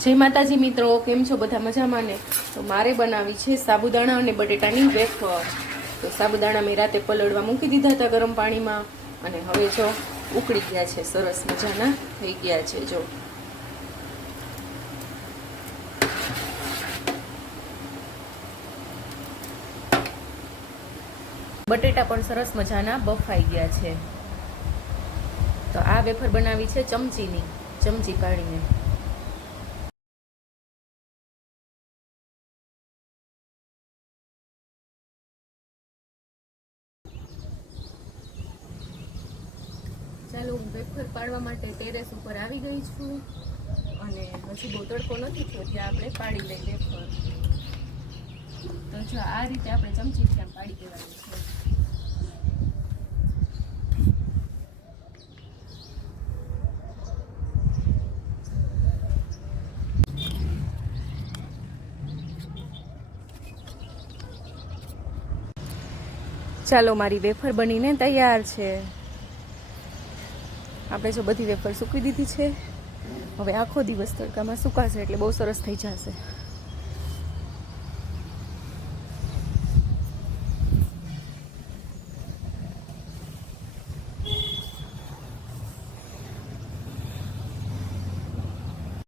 જય માતાજી મિત્રો, કેમ છો બધા મજામાં ને? તો મારે બનાવી છે સાબુદાણા અને બટેટાની વેફર. તો સાબુદાણા મેં રાતે પલળવા મૂકી દીધા હતા ગરમ પાણીમાં અને હવે જો ઉકળી ગયા છે, સરસ મજાના થઈ ગયા છે, જો. બટેટા પણ સરસ મજાના બફાઈ ગયા છે. તો આ વેફર બનાવી છે ચમચીની, ચમચી પાડીને. ચાલો હું વેફર પાડવા માટે ટેરેસ ઉપર આવી ગઈ છું. અને હજી બહુ તડકો નથી થયો, ત્યાં આપણે પાડી લઈ વેફર. તો જો આ રીતે આપણે ચમચી ત્યાં પાડી દેવાની છે. ચાલો, મારી વેફર બનીને તૈયાર છે. આપણે જો બધી વેફર સૂકવી દીધી છે. હવે આખો દિવસ તડકામાં સુકાશે એટલે બહુ સરસ થઈ જશે.